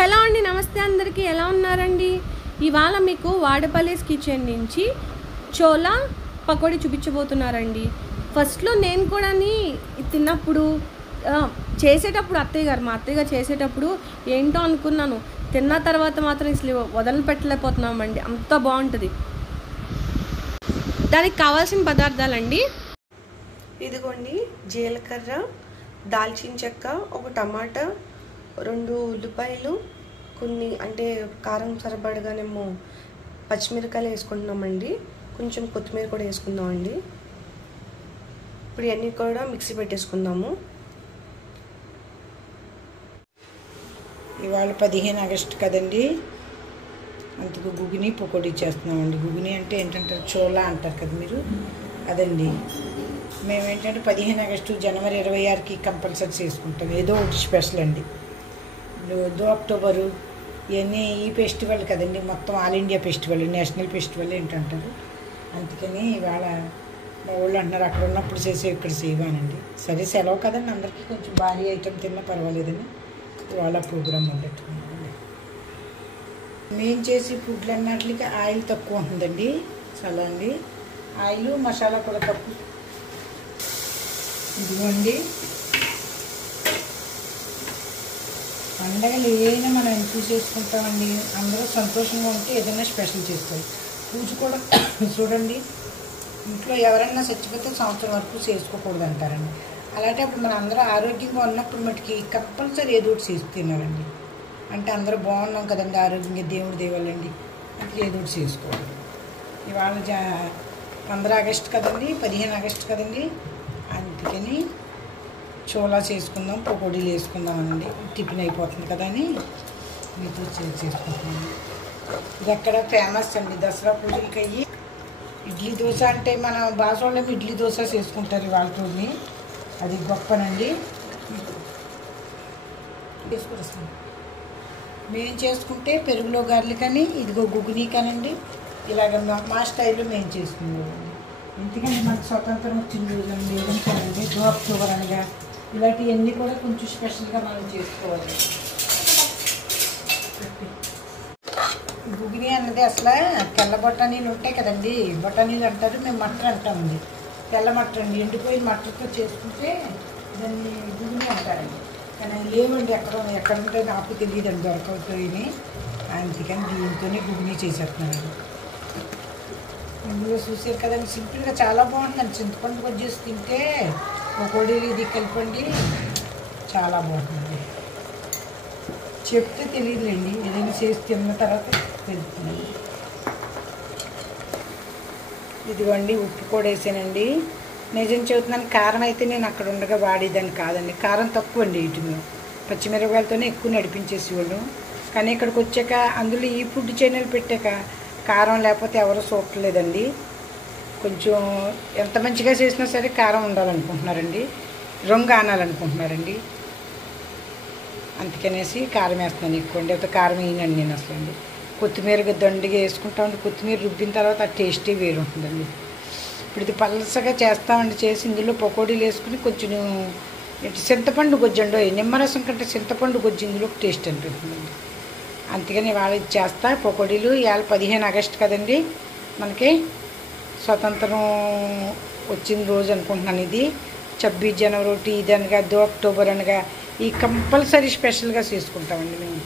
Hello అండి, నమస్తే అందరికీ. ఎలా ఉన్నారండి? ఇవాళ మీకు వాడపల్లిస్ కిచెన్ నుంచి చోలా పకోడీ చూపించబోతున్నారండి. ఫస్ట్లో నేను కూడా తిన్నప్పుడు చేసేటప్పుడు మా అత్తయ్య గారు చేసేటప్పుడు ఏంటో అనుకున్నాను. తిన్న తర్వాత మాత్రం అసలు వదలపెట్టలేకపోతున్నామండి, అంత బాగుంటుంది. దానికి కావాల్సిన పదార్థాలండి, ఇదిగోండి జీలకర్ర, దాల్చిన చెక్క, ఒక టమాటా, 2 ఉల్లిపాయలు, కొన్ని అంటే కారం సరిపడగానేమో పచ్చిమిరకాయలు వేసుకుంటున్నామండి, కొంచెం కొత్తిమీర కూడా వేసుకుందామండి. ఇప్పుడు ఇవన్నీ కూడా మిక్సీ పెట్టేసుకుందాము. ఇవాళ 15 ఆగస్టు కదండి, అందుకు గుగ్గిని పకోడీ చేస్తున్నామండి. గుగ్గిని అంటే ఏంటంటే చోలా అంటారు కదా మీరు, అదండి. మేము ఏంటంటే 15 ఆగస్టు జనవరి 26కి కంపల్సరీ చేసుకుంటాం, ఏదో ఒకటి స్పెషల్ అండి. 2 అక్టోబరు ఇవన్నీ ఈ ఫెస్టివల్ కదండి, మొత్తం all India festival, national festival ఏంటంటారు. అందుకని ఇవాళ మా వాళ్ళు అంటున్నారు అక్కడ ఉన్నప్పుడు చేసే ఇక్కడ చేయవానండి. సరే సెలవు కదండి, అందరికీ కొంచెం భారీ ఐటెం తిన్నా పర్వాలేదని ఇవాళ ప్రోగ్రామ్ మొదలెట్టుకున్నామండి. మేము చేసి ఫుడ్లు అన్నట్లకి ఆయిల్ తక్కువ ఉంటుందండి, చాలా అండి. ఆయిల్ మసాలా కూడా తక్కువ. ఇదిగోండి, పండగలు ఏదైనా మనం ఎక్కువ చేసుకుంటామండి. అందరూ సంతోషంగా ఉంటే ఏదైనా స్పెషల్ చేసుకోవాలి. పూజ కూడా చూడండి, ఇంట్లో ఎవరైనా చచ్చిపోతే సంవత్సరం వరకు చేసుకోకూడదు అంటారండి. అలాంటప్పుడు మనం అందరూ ఆరోగ్యంగా ఉన్నప్పుడు మటుకి కంపల్సరీ ఏదో ఒకటి చేసి తినాలండి. అంటే అందరూ బాగున్నాం కదండి, ఆరోగ్యంగా దేవుడి దేవాలండి, అట్లా ఏదో ఒకటి చేసుకోవాలి. ఇవాళ 15 ఆగస్టు కదండి, 15 ఆగస్టు కదండి, అందుకని చోలా చేసుకుందాం, పకోడీలు వేసుకుందామనండి. టిఫిన్ అయిపోతుంది కదా అని మీతో చేసుకుంటున్నాను. ఇది అక్కడ ఫేమస్ అండి, దసరా పూజలకి అయ్యి ఇడ్లీ దోశ అంటే మన భాషలో ఇడ్లీ దోశ చేసుకుంటారు వాళ్ళతోని, అది గొప్పనండి. చేసుకొస్తాం మేము చేసుకుంటే పెరుగులో గార్లు కానీ ఇదిగో గుగ్గిని కానండి, ఇలాగ మా స్టైల్లో మేము చేసుకున్నామండి. ఎందుకంటే మనకు స్వతంత్రం వచ్చిన రోజు అండి, ఏదంటారండి 2 అక్టోబర్ అనగా ఇలాంటివన్నీ కూడా కొంచెం స్పెషల్గా మనం చేసుకోవాలి. గుగ్గిని అన్నది అసలు తెల్ల బఠానీలు ఉంటాయి కదండి, బఠానీలు అంటారు, మేము మటర్ అంటామండి. తెల్ల మటర్ అండి, ఎండిపోయిన మటర్తో చేసుకుంటే దాన్ని గుగ్గిని అంటారండి. కానీ అవి లేవండి, ఎక్కడ ఉంటే నాకు తెలియదండి, దొరకవుతాయని. అందుకని దీంతోనే గుగ్గిని చేసేస్తున్నాను. ఇందులో చూసారు కదండి, సింపుల్గా చాలా బాగుంటుందండి. చింతపండు కొద్దిగా తింటే పకోడీలు ఇది కలిపండి, చాలా బాగుంటుంది. చెప్తే తెలియదులేండి, ఏదైనా చేసి తిన్న తర్వాత తెలుస్తుందండి. ఇదిగోండి ఉప్పు కూడా వేసానండి. నిజం చెబుతున్నాను, కారం అయితే నేను అక్కడ ఉండగా వాడేదాన్ని కాదండి, కారం తక్కువ అండి. వీటిలో పచ్చిమిరపకాయలతోనే ఎక్కువ నడిపించేసేవాళ్ళు. కానీ ఇక్కడికి వచ్చాక అందులో ఈ ఫుడ్ ఛానల్ పెట్టాక కారం లేకపోతే ఎవరు చూడలేదండి. కొంచెం ఎంత మంచిగా చేసినా సరే కారం ఉండాలనుకుంటున్నారండి, రంగు ఆనాలనుకుంటున్నారండి. అందుకనేసి కారం వేస్తున్నాను ఎక్కువ అండి, అయితే కారం వేయనండి నేను అసలు అండి. కొత్తిమీర దండిగా వేసుకుంటామండి, కొత్తిమీర రుబ్బిన తర్వాత ఆ టేస్టే వేరు ఉంటుందండి. ఇప్పుడు ఇది పలసగా చేస్తామండి, చేసి ఇందులో పకోడీలు వేసుకుని కొంచెం చింతపండు గొజ్జండి, నిమ్మరసం కంటే చింతపండు గొజ్జు ఇందులో టేస్ట్ అనిపిస్తుందండి. అందుకని వాళ్ళు ఇది చేస్తా పకోడీలు. ఇవాళ 15 ఆగస్టు కదండి, మనకి స్వతంత్రం వచ్చిన రోజు అనుకుంటున్నాను. ఇది 26 జనవరి ఒకటి, ఇది అనగా 2 అక్టోబర్ అనగా ఈ కంపల్సరీ స్పెషల్గా చేసుకుంటామండి మేము.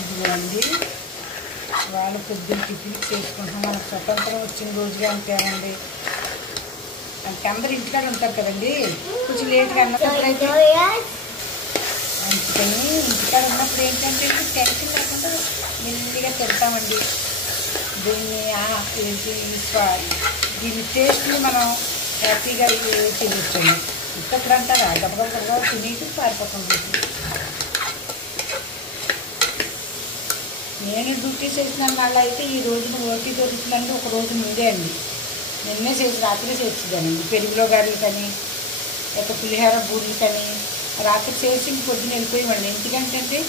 ఇదిగోండి వాళ్ళు పొద్దున్న టిఫిన్ చేసుకుంటాం, మనకు స్వతంత్రం వచ్చిన రోజుగా ఉంటామండి. అంటే అందరు ఇంటికాడ ఉంటారు కదండి, కొంచెం లేట్గా అన్నప్పుడు అయితే. అందుకని ఇంటికాడ ఉన్నప్పుడు ఏంటంటే టెన్షన్ లేకుండా మెల్లిగా తింటామండి. దీని టేస్ట్ని మనం హ్యాపీగా తినొచ్చండి. ఇంకప్పుడు అంటారా గబగబ తినేసి పారిపోతుంది. నేను డ్యూటీ చేసిన వాళ్ళు అయితే ఈ రోజున ఓటీ దొరుకుతుందండి, ఒక రోజు ముందే అండి. నిన్నే చేసి రాత్రి చేస్తుందానండి. పెరుగులో గారెలు కానీ లేక పులిహోర బూరెలు కానీ రాత్రి చేసి పొద్దున వెళ్ళిపోయేవాడిని. ఎందుకంటే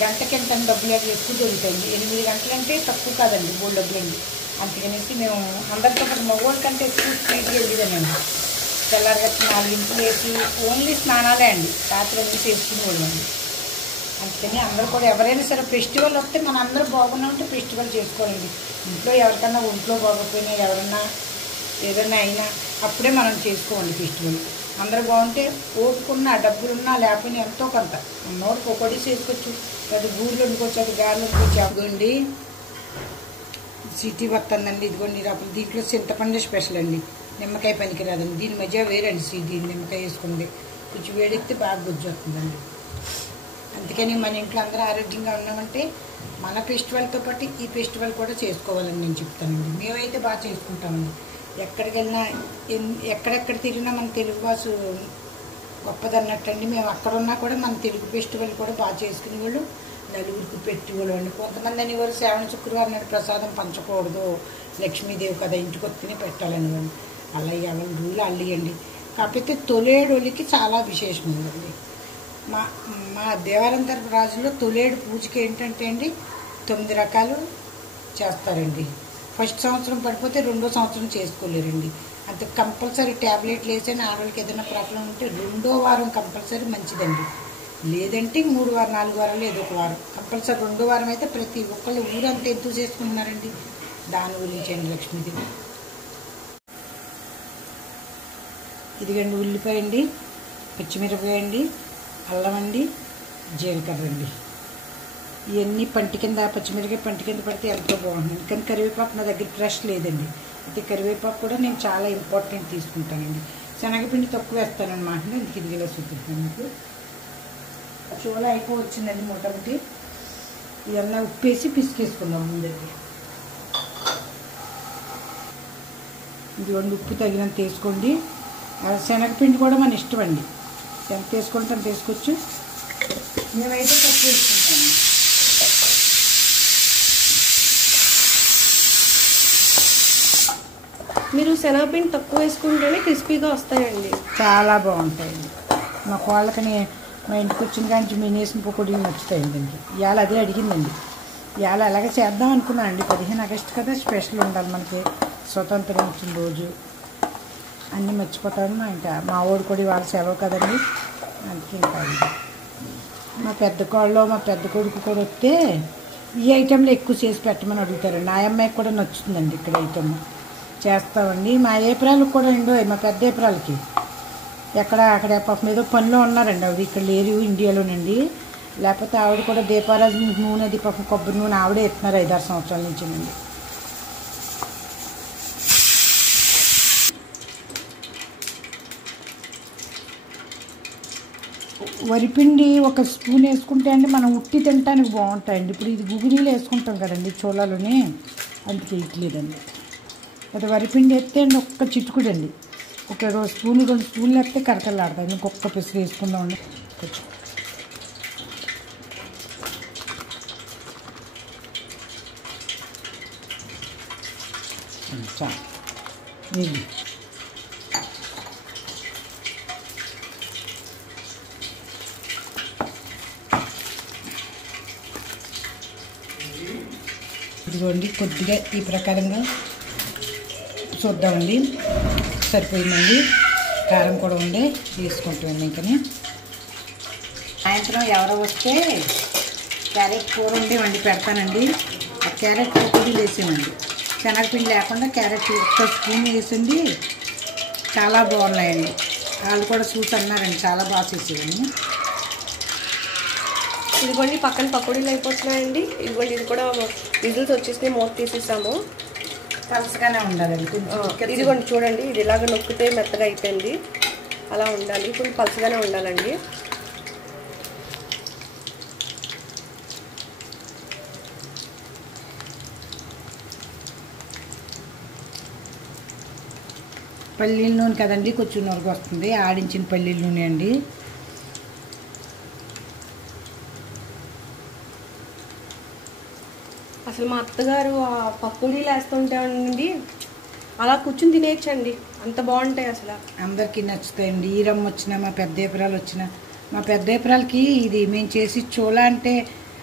గంటకింత డబ్బులు ఎక్కువ దొరుకుతాయండి, 8 గంటలంటే తక్కువ కాదండి, 3 డబ్బులండి. అందుకనేసి మేము అందరితో పాటు మగవాళ్ళ కంటే ఎక్కువ స్పీడ్గా వెళ్ళేదానండి. తెల్లారగట్టు 4ంటికి వేసి ఓన్లీ స్నానాలే అండి, రాత్రి అన్నీ చేసుకునేవాళ్ళం అండి. అందుకని అందరూ కూడా ఎవరైనా సరే ఫెస్టివల్ వస్తే మన అందరూ బాగున్నా ఉంటే ఫెస్టివల్ చేసుకోవాలండి. ఇంట్లో ఎవరికన్నా ఒంట్లో బాగోకపోయినా ఎవరన్నా ఏదైనా అయినా అప్పుడే మనం చేసుకోవాలి ఫెస్టివల్. అందరూ బాగుంటే ఓపుకున్నా డబ్బులున్నా లేకపోయినా ఎంతో కొంత ఉన్నోడు పకోడీ చేసుకోవచ్చు, అది బూరెలు వండుకోవచ్చు, అది గారెలు వండుకోవచ్చు. అదిగోండి సిటీ వస్తుందండి, ఇదిగోండి అప్పుడు దీంట్లో చింతపండు స్పెషల్ అండి, నిమ్మకాయ పనికిరాదండి. దీని మధ్య వేరండి దీని నిమ్మకాయ వేసుకుంది కొంచెం వేడిస్తే బాగా గుజ్జు వస్తుందండి. అందుకని మన ఇంట్లో అందరూ ఆరోగ్యంగా ఉన్నామంటే మన ఫెస్టివల్తో పాటు ఈ ఫెస్టివల్ కూడా చేసుకోవాలని నేను చెప్తానండి. మేమైతే బాగా చేసుకుంటామండి. ఎక్కడికి వెళ్ళినా ఎక్కడెక్కడ తిరిగినా మన తెలుగు భాష గొప్పదన్నట్టండి. మేము అక్కడ ఉన్నా కూడా మన తెలుగు ఫెస్టివల్ కూడా బాగా చేసుకునేవాళ్ళు, నలుగురికి పెట్టేవాళ్ళు అండి. కొంతమంది అనేవారు శ్రావణ శుక్రవారం నాడు ప్రసాదం పంచకూడదు, లక్ష్మీదేవి కదా ఇంటికి వస్తేనే పెట్టాలనేవాళ్ళు. అలా ఎవరి రూలు అల్లియండి. కాకపోతే తొలేడోళ్ళకి చాలా విశేషం ఉందండి. మా దేవాలయం తరపు రాజులో తొలేడు పూజకి ఏంటంటే అండి 9 రకాలు చేస్తారండి. ఫస్ట్ సంవత్సరం పడిపోతే రెండో సంవత్సరం చేసుకోలేరండి. అంత కంపల్సరీ ట్యాబ్లెట్లు వేసైనా ఆడవాళ్ళకి ఏదైనా ప్రాబ్లం ఉంటే 2వ వారం కంపల్సరీ మంచిదండి. లేదంటే 3 వారం 4 వారాలు ఏదో ఒక వారం కంపల్సరీ. 2వ వారం అయితే ప్రతి ఒక్కళ్ళు ఊరంతా ఎందుకు చేసుకుంటున్నారండి, దాని గురించి అండి లక్ష్మీదేవి. ఇదిగండి ఉల్లిపాయ అండి, పచ్చిమిరపకాయ అండి, అల్లం అండి, జీలకర్ర అండి. ఇవన్నీ పంటి కింద పచ్చిమిరపకాయ పంటి కింద పడితే ఎంతో బాగుంటుంది. కానీ కరివేపాకు నా దగ్గర ఫ్రెష్ లేదండి. అయితే కరివేపాకు కూడా నేను చాలా ఇంపార్టెంట్ తీసుకుంటానండి. శనగపిండి తక్కువ వేస్తానన్నమాట, ఇందుకు ఇదిగేలా చూపిస్తాను మీకు. చూలా అయిపోవచ్చిందండి మొట్టమొదటి. ఇవన్నీ ఉప్పేసి పిసికేసుకుందాం ముందండి. ఇదిగోండి ఉప్పు తగినంత వేసుకోండి. శనగపిండి కూడా మన ఇష్టం అండి, ఎంత వేసుకుంటే అంత వేసుకోవచ్చు. మేమైతే తక్కువ వేసుకుంటాము. మీరు శనగపిండి తక్కువ వేసుకుంటేనే క్రిస్పీగా వస్తాయండి, చాలా బాగుంటాయండి. మా కోళ్ళకని మా ఇంటికి వచ్చిన కానీ మేము వేసిన పకోడీలు నచ్చుతాయండి. ఇవాళ అదే అడిగిందండి. ఇవాళ అలాగే చేద్దాం అనుకున్నాను అండి. 15 ఆగస్టు కదా, స్పెషల్ ఉండాలి మనకి, స్వతంత్రం వచ్చిన రోజు. అన్నీ మర్చిపోతాను. ఇంకా మా ఊరు కూడా ఇవాళ సెలవు కదండి, అందుకే ఇంకా మా పెద్ద కోళ్ళు మా పెద్ద కొడుకు కూడా వస్తే ఈ ఐటెంలో ఎక్కువ చేసి పెట్టమని అడుగుతారండి. ఆ అమ్మాయికి కూడా నచ్చుతుందండి ఇక్కడ ఐటెం చేస్తామండి. మా ఏప్రాలకు కూడా అండి, మా పెద్ద ఏప్రాలకి అక్కడ పాపం ఏదో పనిలో ఉన్నారండి. ఆవిడ ఇక్కడ లేరు, ఇండియాలోనండి. లేకపోతే ఆవిడ కూడా దీపారాజు నూనె, అది పాపం కొబ్బరి నూనె ఆవిడే ఎత్తున్నారు 5-6 సంవత్సరాల నుంచినండి. వరిపిండి 1 స్పూన్ వేసుకుంటే అండి మనం ఉట్టి తినటానికి బాగుంటాయండి. ఇప్పుడు ఇది గుగునీలు వేసుకుంటాం కదండి చోళాలోనే, అందుకే ఇట్లేదండి. అది వరిపిండి వేస్తే అండి ఒక్క చిటుకుడు అండి, ఒక 2 స్పూన్లు 2 స్పూన్లు వేస్తే కరకలాడతాయి. ఇంకొక పిసురు వేసుకుందాం అండి కొంచెం. చాలు ఇది. ఇదిగోండి కొద్దిగా ఈ ప్రకారంగా చూద్దామండి, సరిపోయిందండి. కారం కూడా ఉండే వేసుకుంటామండి. ఇంకనే సాయంత్రం ఎవరో వస్తే క్యారెట్ కూర వండి పెడతానండి. ఆ క్యారెట్ పకోడీలు వేసామండి, శనగపిండి లేకుండా క్యారెట్ 1 స్పూన్ వేసింది, చాలా బాగున్నాయండి. వాళ్ళు కూడా చూసి అన్నారండి చాలా బాగా చేసేదండి. ఇదిగోండి పక్కన పకోడీలు అయిపోతున్నాయండి. ఇదిగోండి ఇది కూడా విజిల్స్ వచ్చేసి మూత తీసేసాము. పలసగానే ఉండాలండి. ఇదిగోండి చూడండి, ఇది ఇలాగ నొక్కితే మెత్తగా అయిపోయింది, అలా ఉండాలి. కొంచెం పలసగానే ఉండాలండి. పల్లీల నూనె కదండి, కొంచెం నొరగ వస్తుంది. ఆడించిన పల్లీల నూనె అండి. అసలు మా అత్తగారు ఆ పకోడీలు వేస్తుంటే అండి అలా కూర్చుని తినేయచ్చండి, అంత బాగుంటాయి అసలు. అందరికీ నచ్చుతాయండి. ఈరమ్మ వచ్చినా, మా పెద్ద ఏపరాలు వచ్చినా, మా పెద్ద ఏపరాలకి ఇది మేము చేసి చోళా అంటే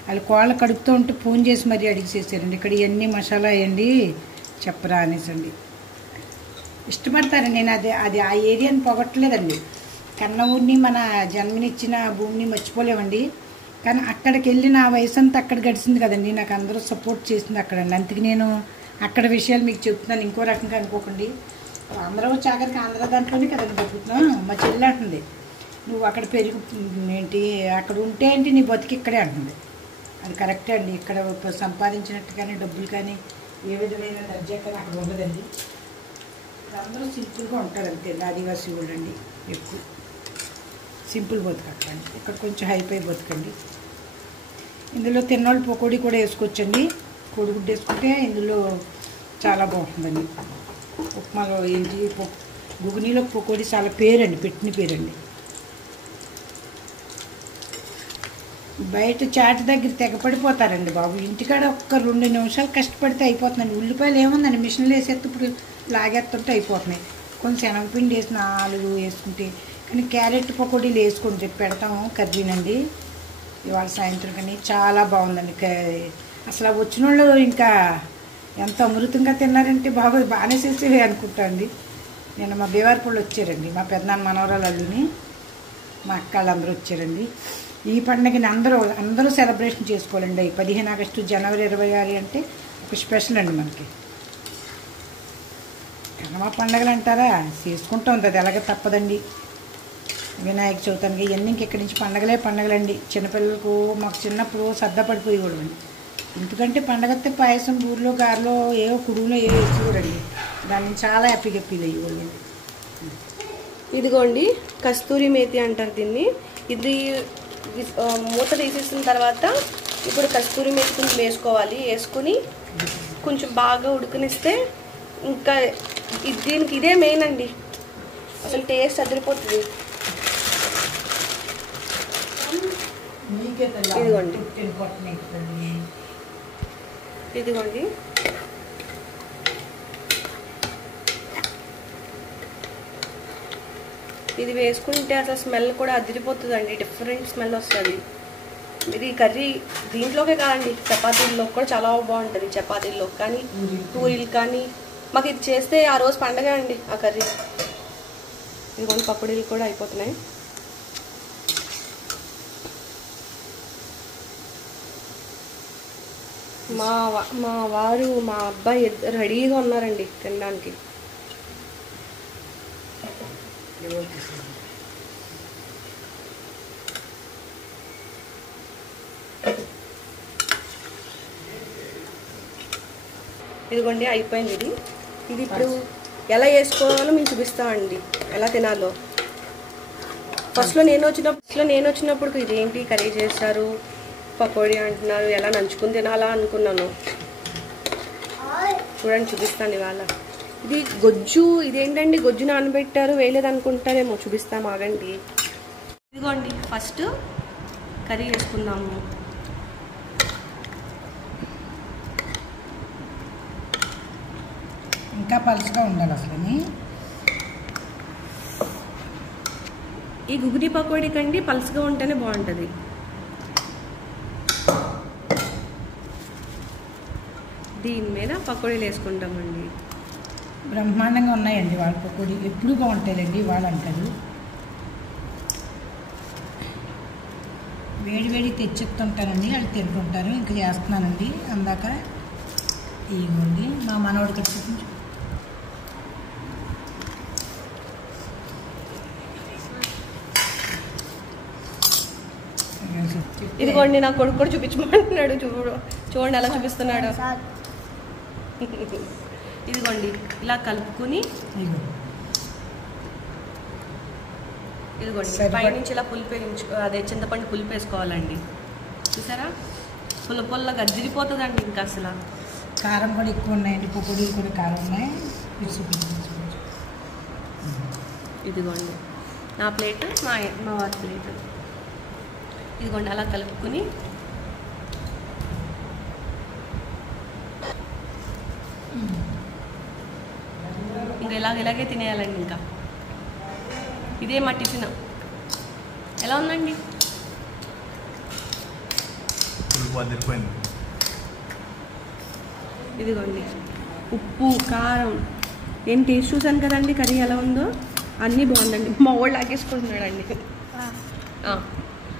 వాళ్ళు కోళ్ళ కడుపుతూ ఉంటే ఫోన్ చేసి మరీ అడిగి చేశారండి. ఇక్కడ ఇవన్నీ మసాలా వేయండి చెప్పరా అనేసండి. ఇష్టపడతారండి. నేను అది ఆ ఏరియాని పొగట్టలేదండి. కన్న ఊరిని మన జన్మనిచ్చిన భూమిని మర్చిపోలేమండి. కానీ అక్కడికి వెళ్ళి నా వయసు అంతా అక్కడ గడిచింది కదండి. నాకు అందరూ సపోర్ట్ చేసింది అక్కడండి. అందుకే నేను అక్కడ విషయాలు మీకు చెప్తున్నాను. ఇంకో రకంగా అనుకోకండి. అందరూ చాకరికి ఆంధ్ర దాంట్లోనే కదండి బతుకుతున్నాం. మా చెల్లి అంటుంది, నువ్వు అక్కడ పెరుగు ఏంటి, అక్కడ ఉంటే ఏంటి నీ బతికి ఇక్కడే అంటుంది. అది కరెక్టే అండి. ఇక్కడ సంపాదించినట్టు కానీ డబ్బులు కానీ ఏ విధమైన దర్జా కానీ అక్కడ ఉండదండి. అందరూ సింపుల్గా ఉంటారు అంతే. ఆదివాసీ వాళ్ళు అండి, ఎక్కువ సింపుల్ బతకండి. ఇక్కడ కొంచెం హైఫై బతకండి. ఇందులో తిన్నోళ్ళు పకోడీ కూడా వేసుకోవచ్చండి. కోడిగుడ్డు వేసుకుంటే ఇందులో చాలా బాగుంటుందండి. ఉప్మాలో ఏంటి గుగునీలో పకోడీ చాలా పేరండి, పెట్టిన పేరండి. బయట చాట్ దగ్గర తెగపడిపోతారండి బాబు. ఇంటికాడ ఒక్క 2 నిమిషాలు కష్టపడితే అయిపోతుందండి. ఉల్లిపాయలు ఏముందండి, మిషన్లో వేసేస్తే ఇప్పుడు లాగేస్తుంటే అయిపోతున్నాయి. కొంచెం శనగపిండి వేసి 4 వేసుకుంటే. కానీ క్యారెట్ పకోడీలు వేసుకొని చెప్పి పెడతాము కర్రీనండి ఇవాళ సాయంత్రం. కానీ చాలా బాగుందండి. అసలు వచ్చిన వాళ్ళు ఇంకా ఎంత అమృతంగా తిన్నారంటే బాబు బాగానే చేసేవి అనుకుంటా అండి. నేను మా బేవారిపళ్ళు వచ్చారండి, మా పెద్దనాన్న మనవరాలు అల్లుని, మా అక్క వాళ్ళందరూ వచ్చారండి. ఈ పండుగని అందరూ సెలబ్రేషన్ చేసుకోవాలండి. 15 ఆగస్టు, జనవరి 26 అంటే ఒక స్పెషల్ అండి మనకి. కనుమ పండుగలు అంటారా, చేసుకుంటూ ఉంటుంది, అది ఎలాగ తప్పదండి. వినాయక చవితానికి ఇవన్నీ ఇక్కడి నుంచి పండుగలండి. చిన్నపిల్లలకు మాకు చిన్నప్పుడు సర్దపడిపోయేవాడు అండి. ఎందుకంటే పండగతే పాయసం, ఊర్లో గారెలో ఏవో కుడుగులో ఏవో వేసేవాడండి. దాన్ని చాలా హ్యాపీగా ఫీల్ అయ్యేవాళ్ళు. ఇదిగోండి కస్తూరి మేతి అంటారు దీన్ని. ఇది మూత తీసేసిన తర్వాత ఇప్పుడు కస్తూరి మేతి కొంచెం వేసుకోవాలి. వేసుకుని కొంచెం బాగా ఉడకనిస్తే ఇంకా దీనికి ఇదే మెయిన్ అండి. అసలు టేస్ట్ అదిరిపోతుంది. ఇదిగోండి ఇది వేసుకుంటే అసలు స్మెల్ కూడా అదిరిపోతుందండి. డిఫరెంట్ స్మెల్ వస్తుంది. ఇది కర్రీ దీంట్లోకే కాదండి, చపాతీల్లో కూడా చాలా బాగుంటుంది. చపాతీల్లో కానీ పూరీలు కానీ మాకు ఇది చేస్తే ఆ రోజు పండగ అండి ఆ కర్రీ. ఇదిగోండి పకోడీలు కూడా అయిపోతున్నాయి. మా వారు మా అబ్బాయి రెడీగా ఉన్నారండి తినడానికి. ఇదిగోండి అయిపోయింది. ఇది ఇప్పుడు ఎలా వేసుకోవాలో మేము చూపిస్తామండి, ఎలా తినాలో. ఫస్ట్లో నేను వచ్చినప్పుడు ఇదేంటి కర్రీ చేస్తారు, పకోడీ అంటున్నారు, ఎలా నంచుకుని తినాలా అనుకున్నాను. చూడండి చూపిస్తాను ఇవాళ. ఇది గొజ్జు, ఇదేంటండి గొజ్జు నానబెట్టారు, వేయలేదు అనుకుంటారేమో, చూపిస్తాం ఆగండి. ఇదిగోండి ఫస్ట్ కర్రీ వేసుకుందాము. ఇంకా పలుచగా ఉండాలి అసలు. ఈ గుగ్గిడి పకోడీ కండి పలుచగా ఉంటేనే బాగుంటుంది. దీని మీద పకోడీలు వేసుకుంటామండి. బ్రహ్మాండంగా ఉన్నాయండి వాళ్ళ పకోడీ. ఎప్పుడు బాగుంటాయండి వాళ్ళు అంటారు. వేడి తెచ్చిస్తుంటానండి, వాళ్ళు తింటుంటారు. ఇంకా చేస్తున్నానండి అందాక. ఇవ్వండి మా మనవాడికి చూపించు. ఇదిగోండి నా కొడుకు కూడా చూపించమంటున్నాడు. చూడండి అలా చూపిస్తున్నాడు. ఇదిగోండి ఇలా కలుపుకుని, ఇదిగోండి పైనుంచి ఇలా అదే చింతపండు పులుపు వేసుకోవాలండి. చూసారా, పుల్లగా అదిరిపోతుందండి. ఇంకా అసలు కారం కూడా ఎక్కువ ఉన్నాయండి, పకోడీలు కూడా కారం ఉన్నాయి. ఇదిగోండి నా ప్లేట్, మా వారి ప్లేట్. ఇదిగోండి అలా కలుపుకుని ఇంకా ఇలాగే తినేయాలండి. ఇంకా ఇదే మా టిఫిన్. ఎలా ఉందండి? ఇదిగోండి ఉప్పు, కారం, నేను టేస్ట్ చూసాను కదండి కర్రీ ఎలా ఉందో, అన్నీ బాగుందండి. మా వాళ్ళు లాగేసుకుంటున్నాడండి.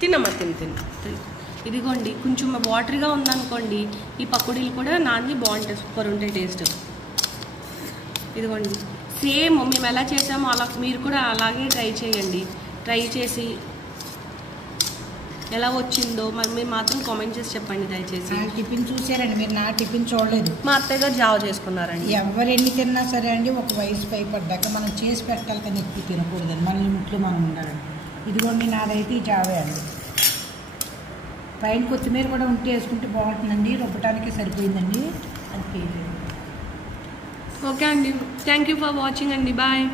తినమ్మా తిను. ఇదిగోండి కొంచెం వాటర్గా ఉందనుకోండి, ఈ పకోడీలు కూడా నాన్ని బాగుంటాయి, సూపర్ ఉంటాయి టేస్ట్. ఇదిగోండి సేమ్ మేము ఎలా చేసామో అలా మీరు కూడా అలాగే ట్రై చేయండి. ట్రై చేసి ఎలా వచ్చిందో మరి మీరు మాత్రం కామెంట్ చేసి చెప్పండి దయచేసి. టిఫిన్ చూసారండి మీరు, నా టిఫిన్ చూడలేదు. మా అత్తయ్య గారు జావ చేసుకున్నారండి. ఎవరు ఎన్ని తిన్నా సరే అండి, ఒక వయసు పైపడ్డాక మనం చేసి పెట్టాలి కానీ ఎక్కువ తినకూడదండి, మన లిమిట్లో మనం ఉండాలండి. ఇదిగోండి నాదైతే ఈ జావే అండి. పైన కొత్తిమీర కూడా ఉంటే వేసుకుంటే బాగుంటుందండి, రుబ్బటానికి సరిపోయిందండి. అది ఓకే అండి, థ్యాంక్ యూ ఫర్ వాచింగ్ అండి, బాయ్.